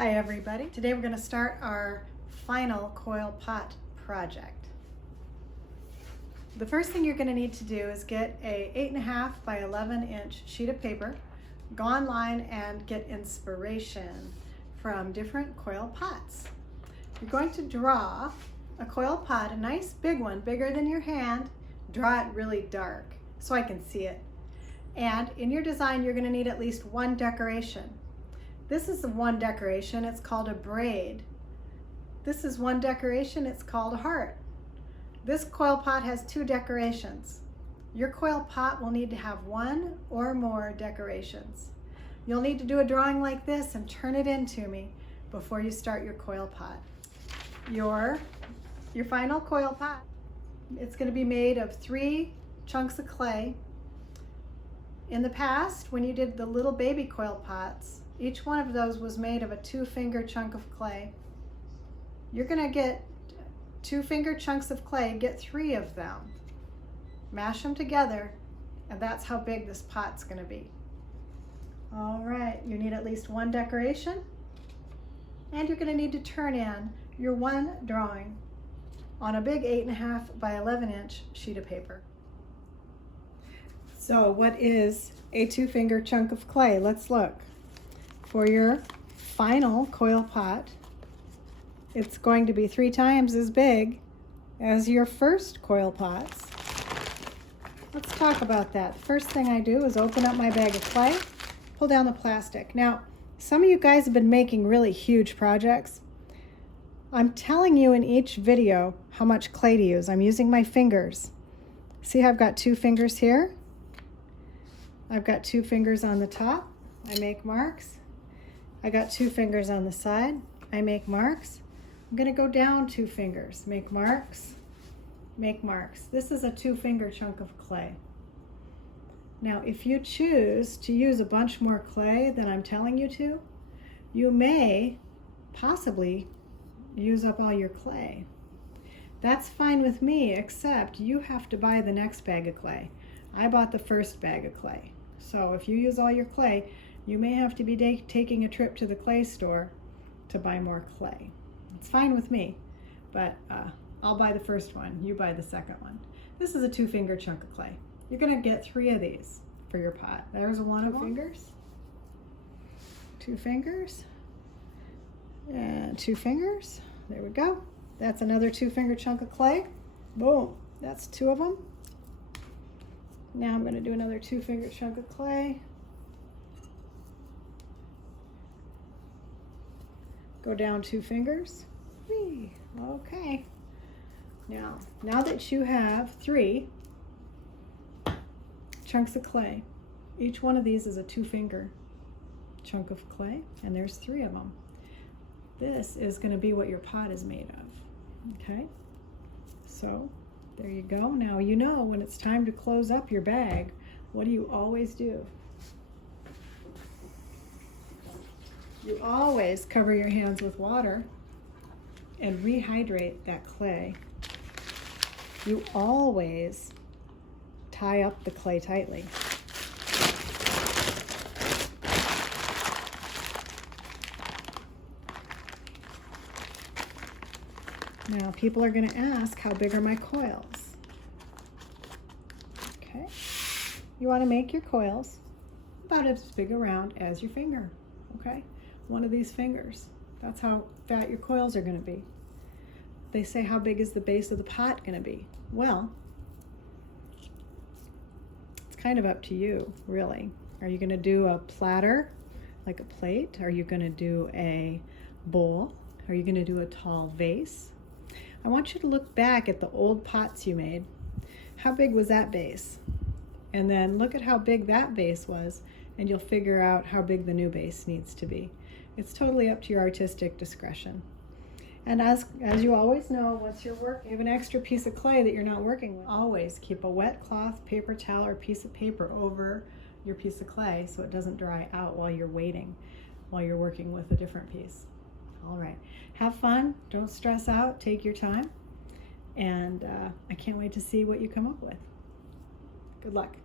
Hi everybody. Today we're going to start our final coil pot project. The first thing you're going to need to do is get a 8.5 by 11 inch sheet of paper, go online and get inspiration from different coil pots. You're going to draw a coil pot, a nice big one, bigger than your hand. Draw it really dark so I can see it. And in your design you're going to need at least one decoration. This is the one decoration, it's called a braid. This is one decoration, it's called a heart. This coil pot has two decorations. Your coil pot will need to have one or more decorations. You'll need to do a drawing like this and turn it in to me before you start your coil pot. Your final coil pot, it's going to be made of 3 chunks of clay. In the past, when you did the little baby coil pots, each one of those was made of a 2-finger chunk of clay. You're going to get 2-finger chunks of clay, get 3 of them, mash them together, and that's how big this pot's going to be. All right, you need at least one decoration, and you're going to need to turn in your one drawing on a big 8.5 by 11 inch sheet of paper. So what is a 2-finger chunk of clay? Let's look. For your final coil pot, it's going to be 3 times as big as your first coil pots. Let's talk about that. The first thing I do is open up my bag of clay, pull down the plastic. Now, some of you guys have been making really huge projects. I'm telling you in each video how much clay to use. I'm using my fingers. See how I've got 2 fingers here? I've got 2 fingers on the top. I make marks. I got 2 fingers on the side. I make marks. I'm going to go down 2 fingers. Make marks. Make marks. This is a 2-finger chunk of clay. Now, if you choose to use a bunch more clay than I'm telling you to, you may possibly use up all your clay. That's fine with me, except you have to buy the next bag of clay. I bought the first bag of clay. So if you use all your clay, you may have to be taking a trip to the clay store to buy more clay. It's fine with me, but I'll buy the first one, you buy the second one. This is a 2-finger chunk of clay. You're gonna get 3 of these for your pot. There's one of them. 2 fingers, and 2 fingers. There we go. That's another 2-finger chunk of clay. Boom, that's 2 of them. Now I'm gonna do another 2-finger chunk of clay. Go down 2 fingers. Whee. Okay. Now that you have 3 chunks of clay, each one of these is a 2-finger chunk of clay, and there's 3 of them. This is going to be what your pot is made of. Okay? So, there you go. Now you know when it's time to close up your bag, what do you always do? You always cover your hands with water and rehydrate that clay. You always tie up the clay tightly. Now people are going to ask, how big are my coils? Okay, you want to make your coils about as big around as your finger. Okay, one of these fingers. That's how fat your coils are going to be. They say, how big is the base of the pot going to be? Well, it's kind of up to you, really. Are you going to do a platter, like a plate? Are you going to do a bowl? Are you going to do a tall vase? I want you to look back at the old pots you made. How big was that base? And then look at how big that base was, and you'll figure out how big the new base needs to be. It's totally up to your artistic discretion. And as you always know, once you're working, you have an extra piece of clay that you're not working with. Always keep a wet cloth, paper towel, or piece of paper over your piece of clay so it doesn't dry out while you're waiting, while you're working with a different piece. All right, have fun, don't stress out, take your time, and I can't wait to see what you come up with. Good luck.